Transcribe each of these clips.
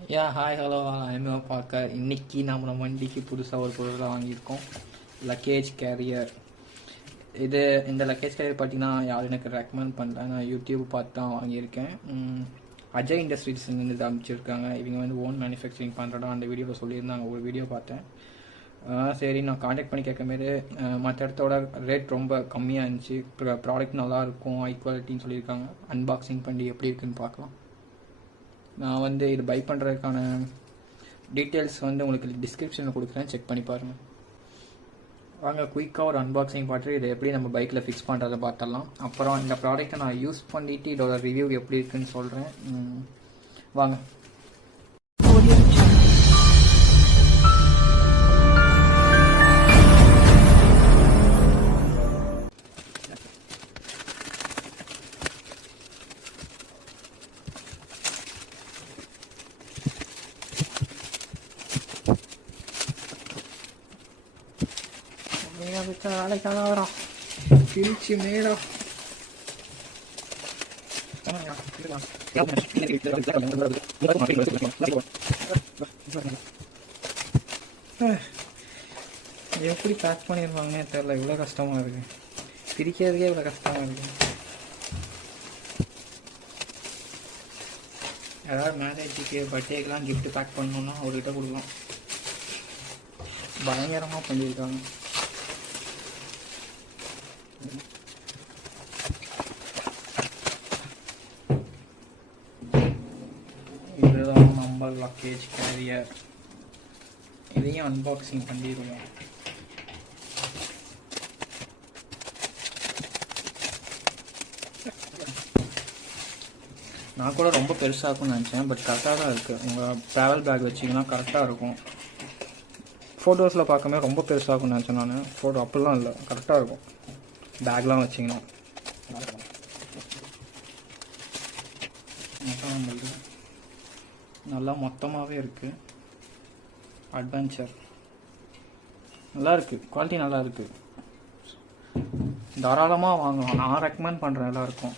Hi hello I'm பார்க்க. இன்றைக்கி நம்ம வண்டிக்கு புதுசாக ஒரு பொருளாக வாங்கியிருக்கோம், லக்கேஜ் கேரியர். இந்த லக்கேஜ் கேரியர் பார்த்தீங்கன்னா யாரும் எனக்கு ரெக்கமெண்ட் பண்ணல, நான் யூடியூப் பார்த்து தான் வாங்கியிருக்கேன். அஜய் இண்டஸ்ட்ரீஸ்ன்னு இது அமைச்சிருக்காங்க. இவங்க வந்து ஓன் மேனுஃபேக்சரிங் பண்ணுறதா அந்த வீடியோவில் சொல்லியிருந்தாங்க. ஒரு வீடியோ பார்த்தேன். சரி, நான் காண்டாக்ட் பண்ணி கேட்கும்போது மற்ற இடத்தோட ரேட் ரொம்ப கம்மியாக இருந்துச்சு, ப்ராடக்ட் நல்லாயிருக்கும், ஹை குவாலிட்டின்னு சொல்லியிருக்காங்க. அன்பாக்சிங் பண்ணி எப்படி இருக்குன்னு பார்க்கலாம். நான் வந்து இது பை பண்ணுறதுக்கான டீட்டெயில்ஸ் வந்து உங்களுக்கு டிஸ்கிரிப்ஷனில் கொடுக்குறேன், செக் பண்ணி பாருங்கள். வாங்க குயிக்காக ஒரு அன்பாக்சிங் பார்த்து இதை எப்படி நம்ம பைக்கில் ஃபிக்ஸ் பண்ணுறதை பார்த்துடலாம். அப்புறம் இந்த ப்ராடக்ட்டை நான் யூஸ் பண்ணிவிட்டு இதோட ரிவ்யூ எப்படி இருக்குன்னு சொல்கிறேன். வாங்க. வேலைக்காக வரோம் பிரிச்சு மேடா. எப்படி பேக் பண்ணிருப்பாங்கன்னே தெரியல, இவ்வளோ கஷ்டமா இருக்கு, பிரிக்கிறதுக்கே இவ்வளோ கஷ்டமா இருக்கு. ஏதாவது மேரேஜுக்கு பர்த்டேக்கெலாம் கிஃப்ட் பேக் பண்ணணுன்னா அவர்கிட்ட கொடுக்கலாம். பயங்கரமாக பண்ணியிருக்காங்க. இதுதான் நம்ம லக்கேஜ் கேரியர். இதையும் அன்பாக்சிங் பண்ணிடுவோம். நான் கூட ரொம்ப பெருசாக இருக்கும்னு நினச்சேன், பட் கரெக்டாக தான் இருக்குது. உங்கள் ட்ராவல் பேக் வச்சிங்கன்னா கரெக்டாக இருக்கும். ஃபோட்டோஸில் பார்க்கவே ரொம்ப பெருசாக இருக்கும்னு நினச்சேன் நான். ஃபோட்டோ அப்படிலாம் இல்லை, கரெக்டாக இருக்கும் பேக்லாம் வச்சிங்கன்னா. நல்லா மொத்தமாகவே இருக்குது. அட்வென்ச்சர் நல்லா இருக்குது, குவாலிட்டி நல்லா இருக்குது, தாராளமாக வாங்கலாம். நான் ரெக்கமெண்ட் பண்ணுறேன் எல்லாருக்கும்.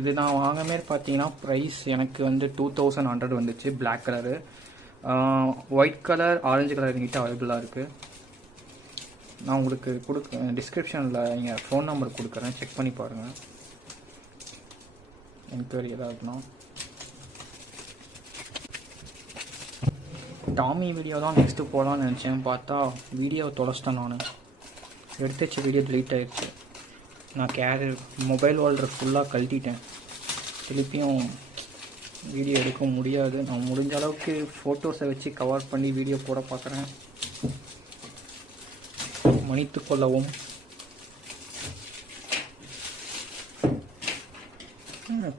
இது நான் வாங்க மாரி பார்த்தீங்கன்னா ப்ரைஸ் எனக்கு வந்து 2100 வந்துச்சு. Black colour, white colour, orange colour என்கிட்ட அவைலபிளாக இருக்குது. நான் உங்களுக்கு டிஸ்கிரிப்ஷனில் நீங்கள் ஃபோன் நம்பர் கொடுக்குறேன், செக் பண்ணி பாருங்கள். என்கொயரி ஏதாவதுனா. டாமி வீடியோ தான் நெக்ஸ்ட்டு போகலான்னு நினச்சேன், பார்த்தா வீடியோ தொலைச்சிட்டேன். நான் எடுத்து வச்ச வீடியோ டிலீட் ஆகிடுச்சு. நான் மொபைல் ஹோல்டர் ஃபுல்லாக கழட்டிட்டேன். திருப்பியும் வீடியோ எடுக்க முடியாது. நான் முடிஞ்ச அளவுக்கு ஃபோட்டோஸை வச்சு கவர் பண்ணி வீடியோ போட பார்க்குறேன். மன்னித்து கொள்ளவும்.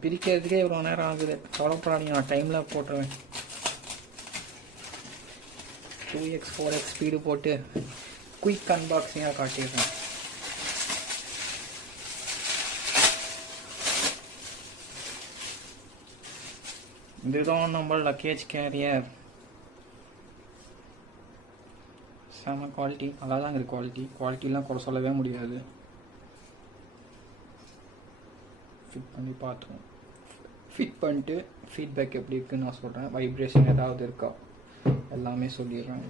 பிரிக்கிறதுக்கே இவ்வளோ நேரம் ஆகுது, கவலைப்படாதீங்க, நான் டைமில் போட்டுருவேன். 2x 4x ஸ்பீடு போட்டு குயிக் அன்பாக்சிங்காக காட்டிடுறேன். இதுதான் நம்ம லக்கேஜ் கேரியர். செம குவாலிட்டி, நல்லா தான் இருக்குது. குவாலிட்டிலாம் குறை சொல்லவே முடியாது. ஃபிட் பண்ணி பார்த்தோம். ஃபிட் பண்ணிட்டு ஃபீட்பேக் எப்படி இருக்குன்னு நான் சொல்கிறேன். வைப்ரேஷன் ஏதாவது இருக்கா எல்லாமே சொல்லிடுறேன்.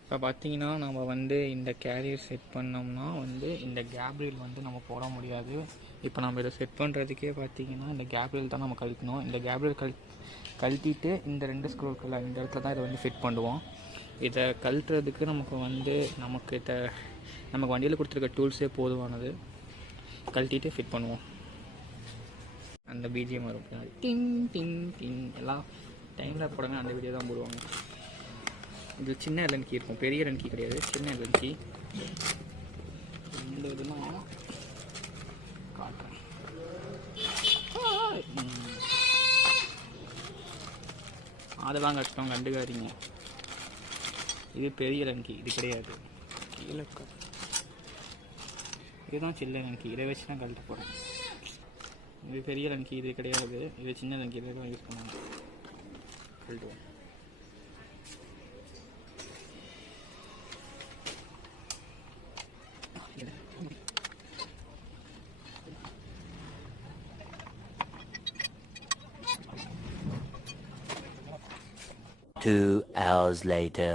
இப்போ பார்த்தீங்கன்னா நம்ம வந்து இந்த கேரியர் செட் பண்ணோம்னா வந்து இந்த கேப்ரியல் வந்து நம்ம போட முடியாது. இப்போ நம்ம இதை செட் பண்ணுறதுக்கே பார்த்தீங்கன்னா இந்த கேப்ரியல் தான் நம்ம கழட்டணும். இந்த கேப்ரியல் கழட்டிட்டு இந்த 2 ஸ்க்ரூக்களை இந்த இடத்துல தான் இதை வந்து ஃபிட் பண்ணுவோம். இதை கழட்டுறதுக்கு நமக்கு வண்டியில் கொடுத்துருக்க டூல்ஸே போதுமானது. கழட்டிட்டு ஃபிட் பண்ணுவோம். அந்த பிஜிஎம் வரும், டிங் டிங் டிங், எல்லாம் டைமில் போடவே அந்த வீடியோ தான் போடுவாங்க. இது சின்ன எலன்கி இருக்கும், பெரிய எலன்கி கிடையாது, சின்ன எலன்கி. இந்த இதெல்லாம் காட்டுறேன். அதெல்லாம் கஷ்டம், கண்டுக்காதீங்க. இது பெரிய எலன்கி, இது கிடையாது. கீழே இதுதான் சின்ன எலன்கி, இதை வச்சு தான் கழட்டு போகிறேன். இது பெரிய எலன்கி, இது கிடையாது. இது சின்ன எலன்கி, இதை தான் யூஸ் பண்ணுவாங்க. கழட்டுவோம். 2 hours later.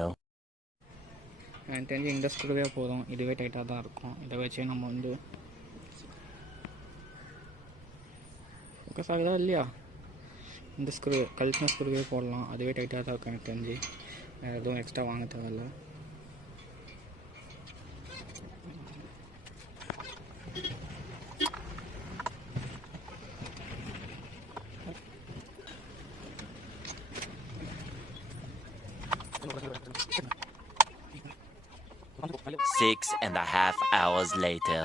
எனக்கு தெரிஞ்சு இந்த ஸ்க்ரூவே போதும், இதுவே டைட்டாக தான் இருக்கும். இதை வச்சு நம்ம வந்து ஃபோக்கஸ் ஆகுதா இல்லையா, இந்த ஸ்க்ரூ கழுத்தின ஸ்க்ரூவே போடலாம், அதுவே டைட்டாக தான் இருக்கும். எனக்கு தெரிஞ்சு வேறு எதுவும் எக்ஸ்ட்ரா வாங்க தேவையில்ல. Six and a half hours later.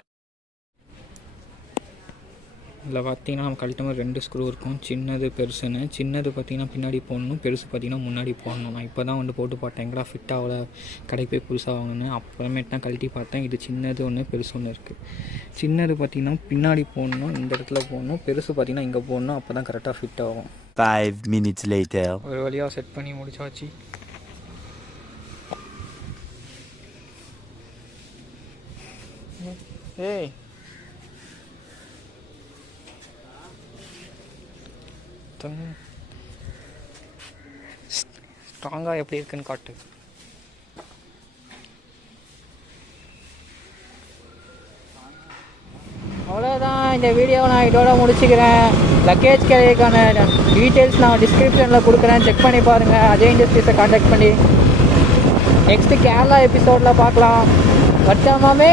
இதில் பார்த்தீங்கன்னா நம்ம கழட்ட மாதிரி 2 ஸ்க்ரூ இருக்கும், சின்னது பெருசுன்னு. சின்னது பார்த்தீங்கன்னா பின்னாடி போடணும், பெருசு பார்த்தீங்கன்னா முன்னாடி போடணும். நான் இப்போ தான் வந்து போட்டு பார்த்தேன், எங்கடா ஃபிட் ஆகலை, கடைக்கு போய் புதுசாக வாங்கினேன். அப்புறமேட்டு தான் கழட்டி பார்த்தேன், இது சின்னது ஒன்று பெருசு ஒன்று இருக்குது. சின்னது பார்த்தீங்கன்னா பின்னாடி போடணும், இந்த இடத்துல போடணும். பெருசு பார்த்தீங்கன்னா இங்கே போடணும், அப்போ தான் கரெக்டாக ஃபிட் ஆகும். 5 minutes later. ஒரு வழியாக செட் பண்ணி முடிச்சாச்சு. ஏய் ஸ்ட்ராங்காக எப்படி இருக்குன்னு காட்டு. அவ்வளோதான், இந்த வீடியோவை நான் இதோட முடிச்சுக்கிறேன். லக்கேஜ் கேரியருக்கான டீட்டெயில்ஸ் நான் டிஸ்கிரிப்ஷனில் கொடுக்குறேன், செக் பண்ணி பாருங்கள். அஜய் இண்டஸ்ட்ரீஸை கான்டாக்ட் பண்ணி நெக்ஸ்ட்டு கேரளா எபிசோடில் பார்க்கலாம். வட்டாமாமே